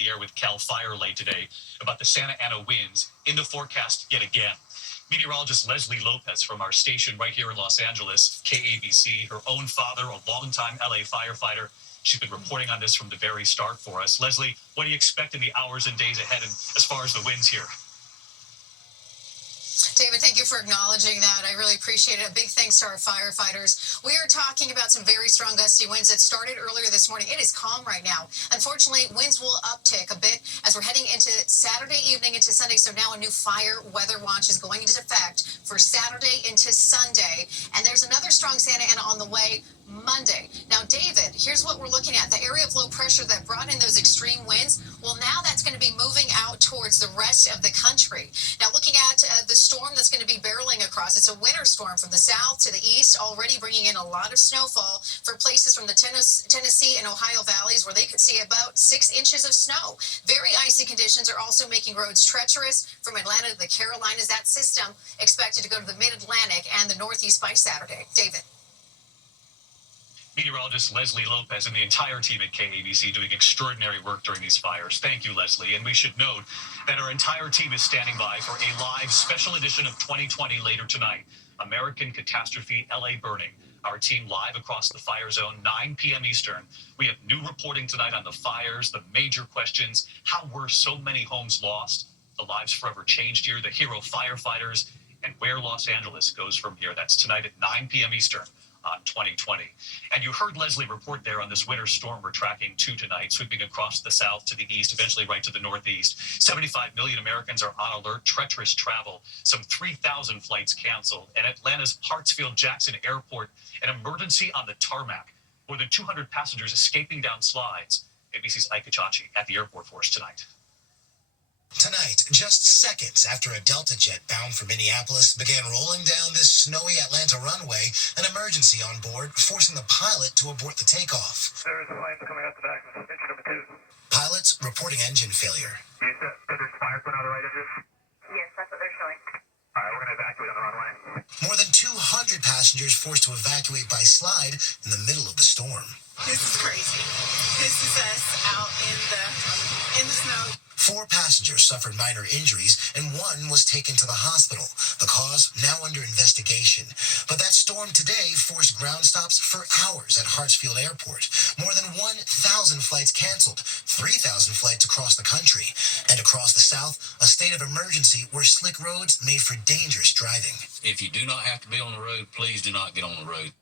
The air with Cal Fire late today about the Santa Ana winds in the forecast yet again. Meteorologist Leslie Lopez from our station right here in Los Angeles, KABC, her own father, a longtime LA firefighter. She's been reporting on this from the very start for us. Leslie, what do you expect in the hours and days ahead as far as the winds here? David, thank you for acknowledging that. I really appreciate it. A big thanks to our firefighters. We are talking about some very strong gusty winds that started earlier this morning. It is calm right now. Unfortunately, winds will uptick a bit as we're heading into Saturday evening into Sunday. So now a new fire weather watch is going into effect for Saturday into Sunday. And there's another strong Santa Ana on the way Monday. Now, David, here's what we're looking at. The area of low pressure that brought in those extreme winds, well, now that's going to be moving out towards the rest of the country. Now, looking at the storm that's going to be barreling across, it's a winter storm from the south to the east, already bringing in a lot of snowfall for places from the Tennessee and Ohio valleys where they could see about 6 inches of snow. Very icy conditions are also making roads treacherous from Atlanta to the Carolinas. That system expected to go to the mid-Atlantic and the Northeast by Saturday. David. Meteorologist Leslie Lopez and the entire team at KABC doing extraordinary work during these fires. Thank you, Leslie. And we should note that our entire team is standing by for a live special edition of 2020 later tonight. American Catastrophe LA Burning. Our team live across the fire zone, 9 p.m. Eastern. We have new reporting tonight on the fires, the major questions. How were so many homes lost? The lives forever changed here, the hero firefighters, and where Los Angeles goes from here. That's tonight at 9 p.m. Eastern. On 2020. And you heard Leslie report there on this winter storm we're tracking to tonight, sweeping across the south to the east, eventually right to the northeast. 75 million Americans are on alert, treacherous travel, some 3,000 flights canceled. And Atlanta's Hartsfield-Jackson Airport, an emergency on the tarmac. More than 200 passengers escaping down slides. ABC's Ike Echachie at the airport for us tonight. Tonight, just seconds after a Delta jet bound for Minneapolis began rolling down this snowy Atlanta runway, an emergency on board, forcing the pilot to abort the takeoff. There is a plane coming out the back of engine number 2. Pilots reporting engine failure. You said there's fire put on the right engine? Yes, that's what they're showing. All right, we're going to evacuate on the runway. More than 200 passengers forced to evacuate by slide in the middle of the storm. This is crazy. This is us out in the snow. 4 passengers suffered minor injuries, and 1 was taken to the hospital. The cause now under investigation. But that storm today forced ground stops for hours at Hartsfield Airport. More than 1,000 flights canceled, 3,000 flights across the country. And across the south, a state of emergency where slick roads made for dangerous driving. If you do not have to be on the road, please do not get on the road.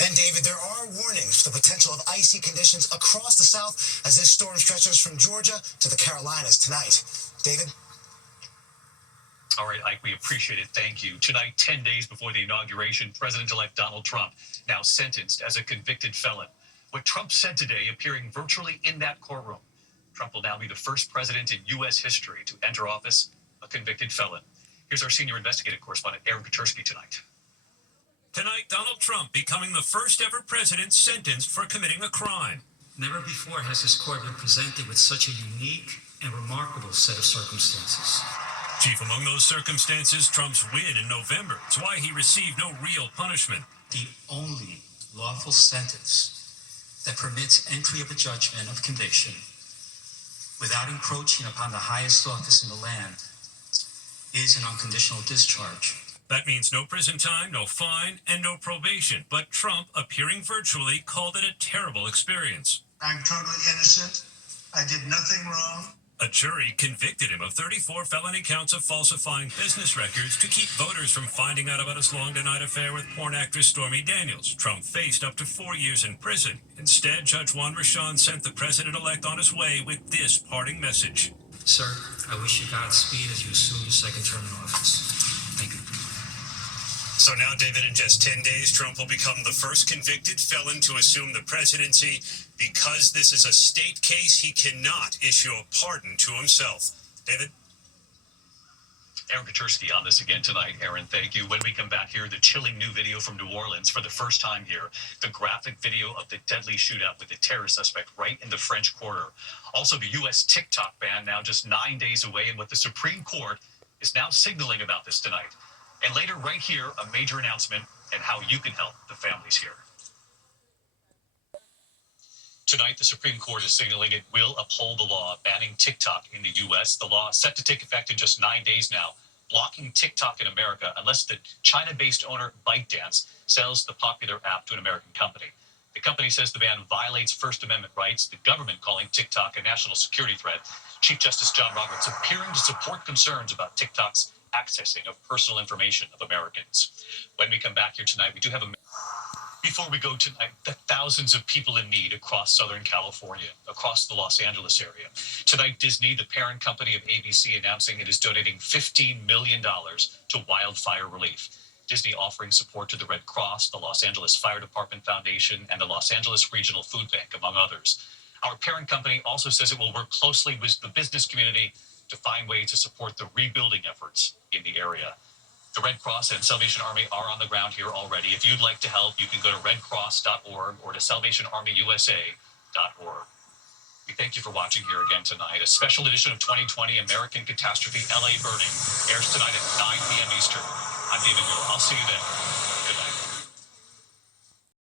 And David, there are warnings for the potential of icy conditions across the south as this storm stretches from Georgia to the Carolinas tonight. David? All right, Ike, we appreciate it. Thank you. Tonight, 10 days before the inauguration, President-elect Donald Trump now sentenced as a convicted felon. What Trump said today, appearing virtually in that courtroom. Trump will now be the first president in U.S. history to enter office a convicted felon. Here's our senior investigative correspondent, Aaron Katersky, tonight. Tonight, Donald Trump becoming the first ever president sentenced for committing a crime. Never before has this court been presented with such a unique and remarkable set of circumstances. Chief among those circumstances, Trump's win in November. It's why he received no real punishment. The only lawful sentence that permits entry of a judgment of conviction without encroaching upon the highest office in the land is an unconditional discharge. That means no prison time, no fine, and no probation. But Trump, appearing virtually, called it a terrible experience. I'm totally innocent. I did nothing wrong. A jury convicted him of 34 felony counts of falsifying business records to keep voters from finding out about his long-denied affair with porn actress Stormy Daniels. Trump faced up to 4 years in prison. Instead, Judge Juan Merchan sent the president-elect on his way with this parting message. Sir, I wish you Godspeed as you assume your second term in office. Thank you. So now, David, in just 10 days, Trump will become the first convicted felon to assume the presidency. Because this is a state case, he cannot issue a pardon to himself. David? Aaron Katersky on this again tonight. Aaron, thank you. When we come back here, the chilling new video from New Orleans for the first time here. The graphic video of the deadly shootout with the terror suspect right in the French Quarter. Also, the U.S. TikTok ban now just 9 days away, and what the Supreme Court is now signaling about this tonight. And later, right here, a major announcement and how you can help the families here. Tonight, the Supreme Court is signaling it will uphold the law banning TikTok in the U.S. The law is set to take effect in just 9 days now, blocking TikTok in America unless the China-based owner ByteDance sells the popular app to an American company. The company says the ban violates First Amendment rights, the government calling TikTok a national security threat. Chief Justice John Roberts appearing to support concerns about TikTok's accessing of personal information of Americans. When we come back here tonight, we do have a... Before we go tonight, the thousands of people in need across Southern California, across the Los Angeles area. Tonight, Disney, the parent company of ABC, announcing it is donating $15 million to wildfire relief. Disney offering support to the Red Cross, the Los Angeles Fire Department Foundation, and the Los Angeles Regional Food Bank, among others. Our parent company also says it will work closely with the business community to find ways to support the rebuilding efforts in the area. The Red Cross and Salvation Army are on the ground here already. If you'd like to help, you can go to redcross.org or to salvationarmyusa.org. We thank you for watching here again tonight. A special edition of 2020 American Catastrophe LA Burning airs tonight at 9 p.m. Eastern. I'm David Miller. I'll see you then.